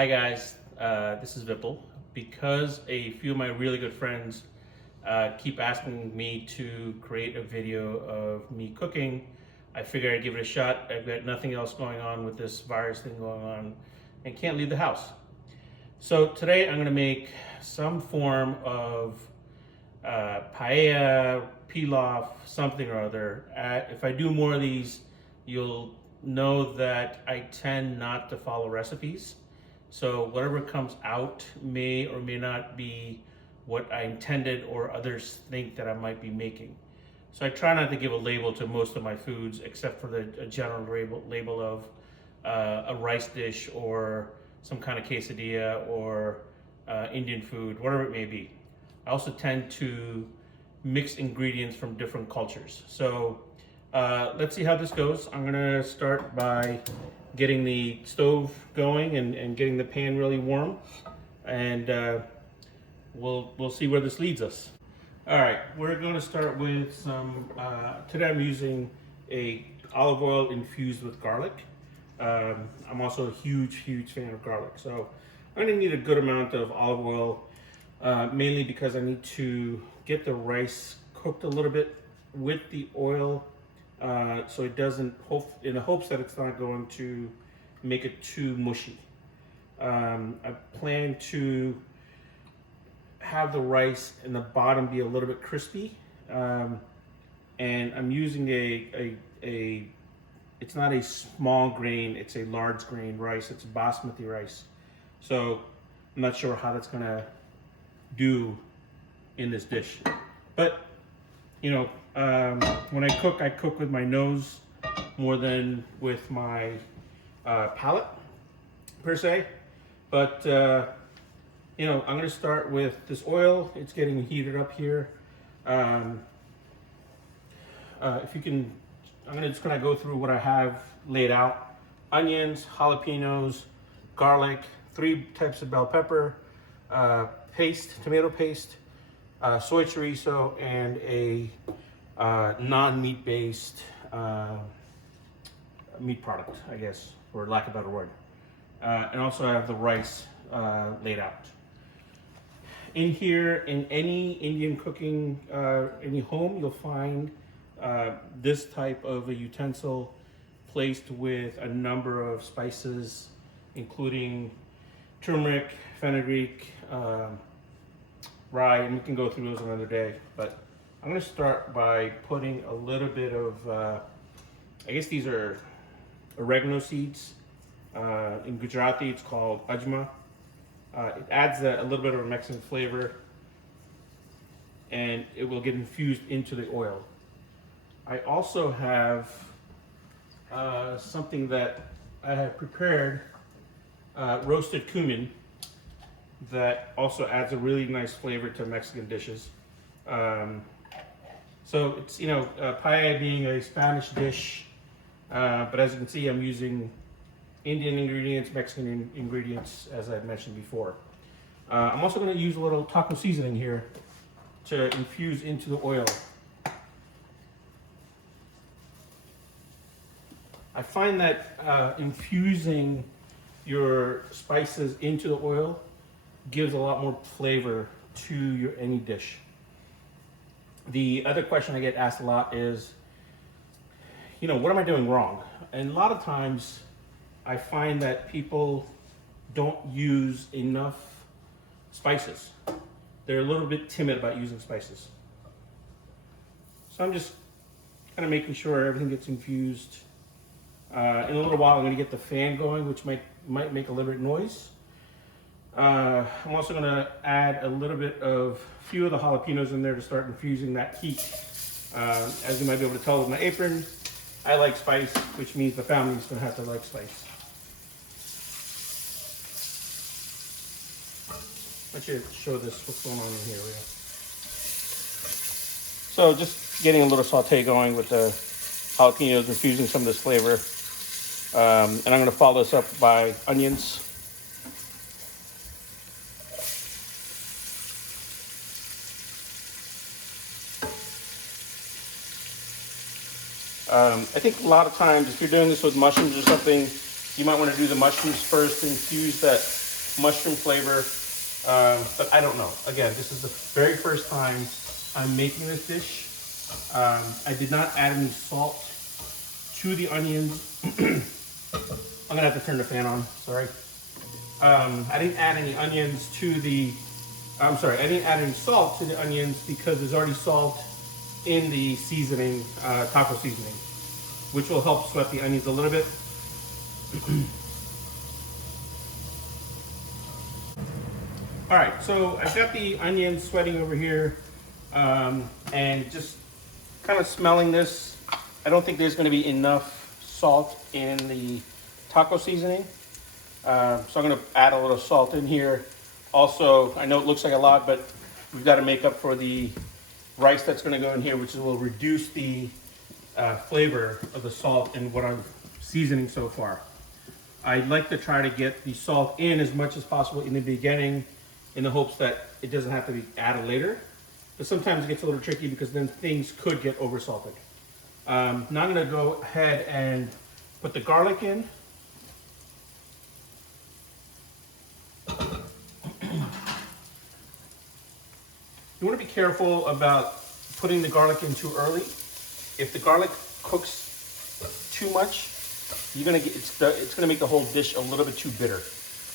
Hi guys, this is Vipul. Because a few of my really good friends keep asking me to create a video of me cooking, I figured I'd give it a shot. I've got nothing else going on with this virus thing going on and can't leave the house. So today I'm gonna make some form of paella, pilaf, something or other. If I do more of these, you'll know that I tend not to follow recipes. So whatever comes out may or may not be what I intended or others think that I might be making. So I try not to give a label to most of my foods except for the general label of a rice dish or some kind of quesadilla or Indian food, whatever it may be. I also tend to mix ingredients from different cultures. So let's see how this goes. I'm gonna start by getting the stove going and getting the pan really warm, and we'll see where this leads us. All right, we're going to start with some. Today I'm using a olive oil infused with garlic. I'm also a huge fan of garlic, so I'm going to need a good amount of olive oil, mainly because I need to get the rice cooked a little bit with the oil. So it doesn't, in the hopes that it's not going to make it too mushy. I plan to have the rice in the bottom be a little bit crispy, and I'm using it's not a small grain, it's a large grain rice. It's basmati rice. So I'm not sure how that's gonna do in this dish, but you know, when I cook with my nose more than with my palate, per se. But, you know, I'm going to start with this oil. It's getting heated up here. If you can, I'm just going to go through what I have laid out. Onions, jalapenos, garlic, 3 types of bell pepper, tomato paste, soy chorizo, and a non-meat based meat product, I guess, for lack of a better word. And also I have the rice laid out. In here, in any Indian cooking, any home, you'll find this type of a utensil placed with a number of spices, including turmeric, fenugreek, rye, and we can go through those another day. But I'm going to start by putting a little bit of, I guess these are oregano seeds. In Gujarati, it's called ajma. It adds a little bit of a Mexican flavor, and it will get infused into the oil. I also have something that I have prepared, roasted cumin, that also adds a really nice flavor to Mexican dishes. So it's, you know, paella being a Spanish dish, but as you can see, I'm using Indian ingredients, Mexican ingredients, as I mentioned before. I'm also going to use a little taco seasoning here to infuse into the oil. I find that infusing your spices into the oil gives a lot more flavor to any dish. The other question I get asked a lot is, you know, what am I doing wrong? And a lot of times I find that people don't use enough spices. They're a little bit timid about using spices. So I'm just kind of making sure everything gets infused. In a little while I'm going to get the fan going, which might make a little bit of noise. I'm also going to add a little bit of few of the jalapenos in there to start infusing that heat. As you might be able to tell with my apron, I like spice, which means the family is going to have to like spice. Why don't you show this, what's going on in here, Rhea? So just getting a little saute going with the jalapenos, infusing some of this flavor. And I'm going to follow this up by onions. I think a lot of times, if you're doing this with mushrooms or something, you might want to do the mushrooms first to infuse that mushroom flavor, but I don't know. Again, this is the very first time I'm making this dish. I did not add any salt to the onions. I'm gonna have to turn the fan on, sorry. I didn't add any onions to the, I'm sorry, I didn't add any salt to the onions because there's already salt in the seasoning, taco seasoning, which will help sweat the onions a little bit. All right, so I've got the onions sweating over here, and just kind of smelling this. I don't think there's gonna be enough salt in the taco seasoning. So I'm gonna add a little salt in here. Also, I know it looks like a lot, but we've got to make up for the rice that's gonna go in here, which will reduce the flavor of the salt in what I'm seasoning so far. I'd like to try to get the salt in as much as possible in the beginning in the hopes that it doesn't have to be added later. But sometimes it gets a little tricky because then things could get over salted. Now I'm gonna go ahead and put the garlic in. You want to be careful about putting the garlic in too early. If the garlic cooks too much, you're gonna get it's gonna make the whole dish a little bit too bitter.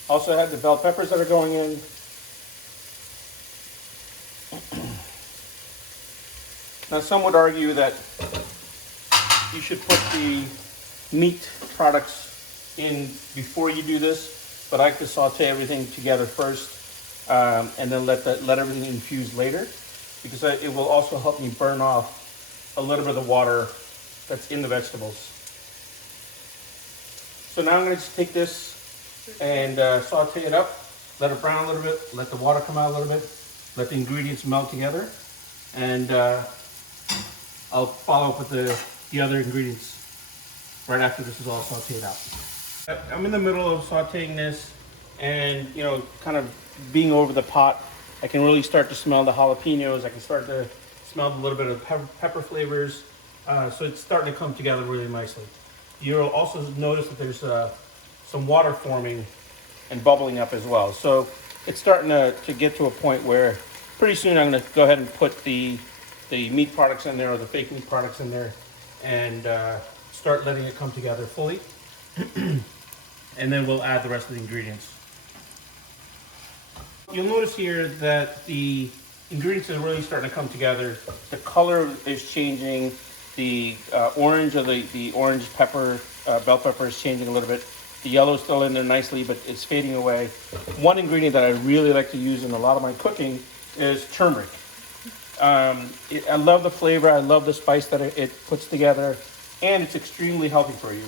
Also, I have the bell peppers that are going in. Now, some would argue that you should put the meat products in before you do this, but I like to saute everything together first, and then let everything infuse later, because it will also help me burn off a little bit of the water that's in the vegetables. So now I'm going to just take this and saute it up, let it brown a little bit, let the water come out a little bit, let the ingredients melt together, and I'll follow up with the other ingredients right after this is all sauteed out. I'm in the middle of sauteing this, and kind of being over the pot, I can really start to smell the jalapenos. I can start to smell a little bit of pepper flavors. So it's starting to come together really nicely. You'll also notice that there's some water forming and bubbling up as well. So it's starting to get to a point where pretty soon I'm going to go ahead and put the meat products in there, or the fake meat products in there, and start letting it come together fully. And then we'll add the rest of the ingredients. You'll notice here that the ingredients are really starting to come together. The color is changing. The orange of the orange pepper, bell pepper is changing a little bit. The yellow's still in there nicely, but it's fading away. One ingredient that I really like to use in a lot of my cooking is turmeric. I love the flavor. I love the spice that it puts together, and it's extremely healthy for you.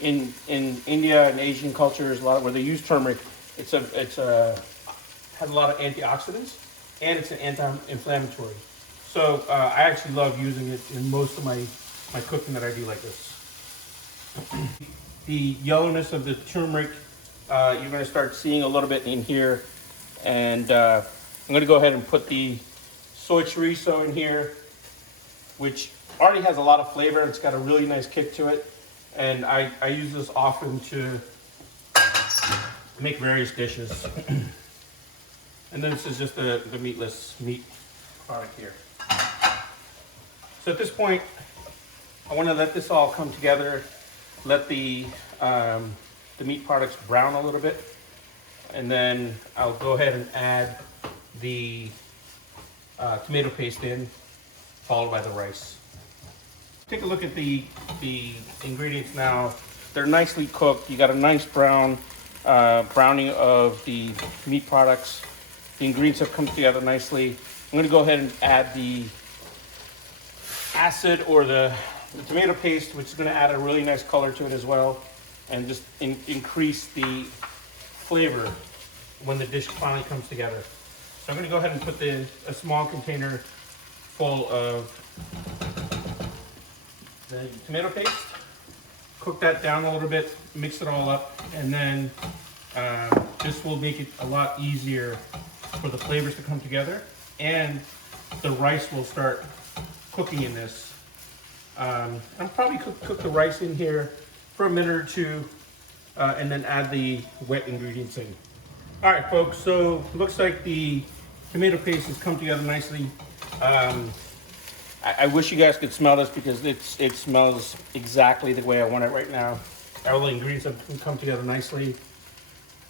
In India and Asian cultures, a lot where they use turmeric, it's has a lot of antioxidants, and it's an anti-inflammatory. So I actually love using it in most of my cooking that I do like this. The yellowness of the turmeric, you're going to start seeing a little bit in here, and I'm going to go ahead and put the soy chorizo in here, which already has a lot of flavor. It's got a really nice kick to it, and I use this often to make various dishes. And then this is just the meatless meat product here. So at this point, I want to let this all come together, let the meat products brown a little bit, and then I'll go ahead and add the tomato paste in, followed by the rice. Take a look at the ingredients now. They're nicely cooked. You got a nice browning of the meat products. The ingredients have come together nicely. I'm going to go ahead and add the acid or the tomato paste, which is going to add a really nice color to it as well, and just increase the flavor when the dish finally comes together. So I'm going to go ahead and put a small container full of the tomato paste, cook that down a little bit, mix it all up, and then this will make it a lot easier for the flavors to come together, and the rice will start cooking in this. I'll probably cook the rice in here for a minute or two, and then add the wet ingredients in. All right, folks, so looks like the tomato paste has come together nicely. I wish you guys could smell this because it smells exactly the way I want it right now. All the ingredients have come together nicely.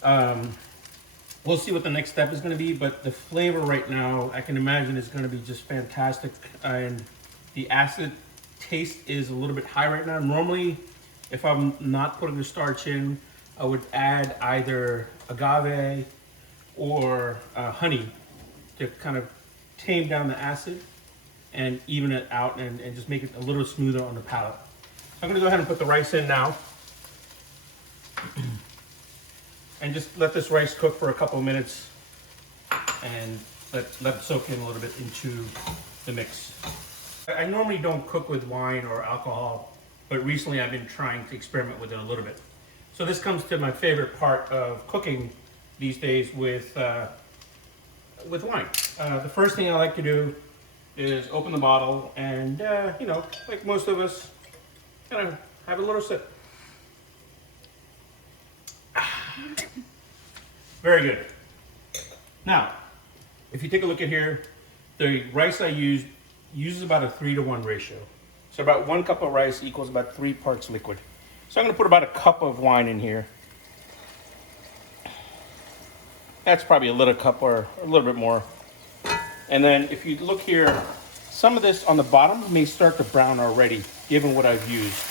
We'll see what the next step is going to be, but the flavor right now, I can imagine is going to be just fantastic. And the acid taste is a little bit high right now. Normally, if I'm not putting the starch in, I would add either agave or honey to kind of tame down the acid and even it out and just make it a little smoother on the palate. So I'm gonna go ahead and put the rice in now. And just let this rice cook for a couple of minutes and let it soak in a little bit into the mix. I normally don't cook with wine or alcohol, but recently I've been trying to experiment with it a little bit. So this comes to my favorite part of cooking these days with wine. The first thing I like to do is open the bottle and, you know, like most of us, kind of have a little sip. Very good. Now, if you take a look at here, the rice I used uses about a 3-to-1 ratio. So about 1 cup of rice equals about 3 parts liquid. So I'm gonna put about a cup of wine in here. That's probably a little cup or a little bit more. And then if you look here, some of this on the bottom may start to brown already, given what I've used.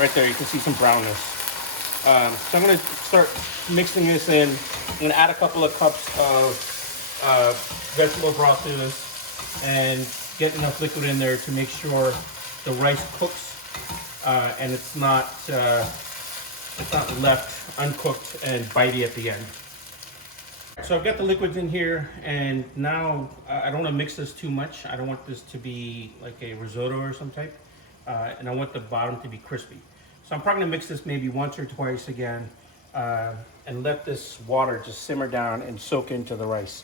Right there, you can see some brownness. So I'm gonna start mixing this in. I'm gonna add a couple of cups of vegetable broth to this and get enough liquid in there to make sure the rice cooks and it's not left uncooked and bitey at the end. So I've got the liquids in here, and now I don't want to mix this too much. I don't want this to be like a risotto or some type, and I want the bottom to be crispy. So I'm probably going to mix this maybe once or twice again and let this water just simmer down and soak into the rice.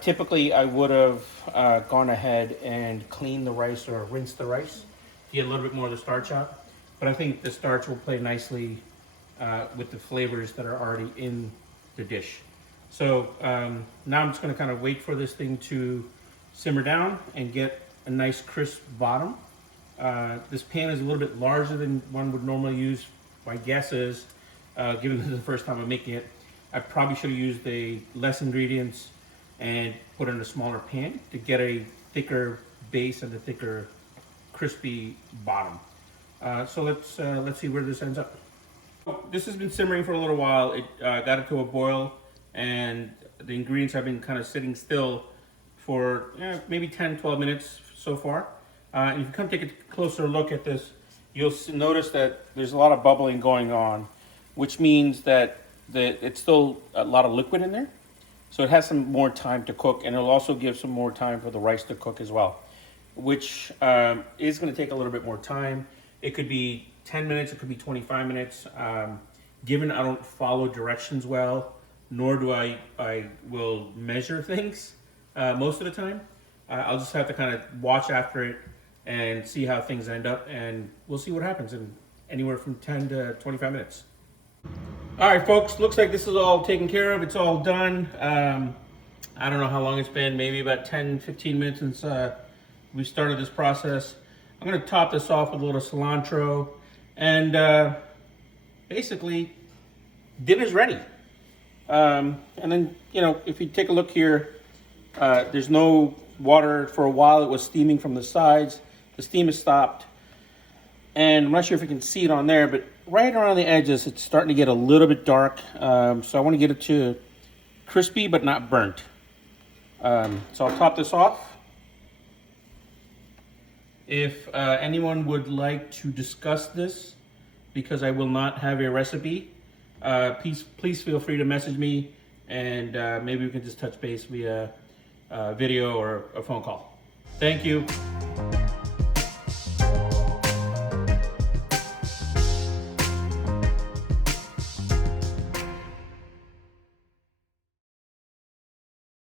Typically, I would have gone ahead and cleaned the rice or rinsed the rice to get a little bit more of the starch out, but I think the starch will play nicely with the flavors that are already in the dish. So now I'm just going to kind of wait for this thing to simmer down and get a nice crisp bottom. This pan is a little bit larger than one would normally use. My guess is, given this is the first time I'm making it, I probably should have used less ingredients and put it in a smaller pan to get a thicker base and a thicker crispy bottom. So let's see where this ends up. This has been simmering for a little while. It got it to a boil, and the ingredients have been kind of sitting still for maybe 10-12 minutes so far. And if you come take a closer look at this, you'll notice that there's a lot of bubbling going on, which means that it's still a lot of liquid in there. So it has some more time to cook, and it'll also give some more time for the rice to cook as well, which is going to take a little bit more time. It could be 10 minutes, it could be 25 minutes. Given I don't follow directions well, nor do I will measure things most of the time. I'll just have to kind of watch after it and see how things end up, and we'll see what happens in anywhere from 10 to 25 minutes. All right, folks, looks like this is all taken care of. It's all done. I don't know how long it's been, maybe about 10-15 minutes since we started this process. I'm gonna top this off with a little cilantro, and basically, dinner's ready. And then, you know, if you take a look here, there's no water. For a while it was steaming from the sides. The steam has stopped, and I'm not sure if you can see it on there, but right around the edges it's starting to get a little bit dark. So I want to get it to crispy but not burnt. So I'll top this off. If anyone would like to discuss this, because I will not have a recipe, please feel free to message me, and maybe we can just touch base via video or a phone call. Thank you.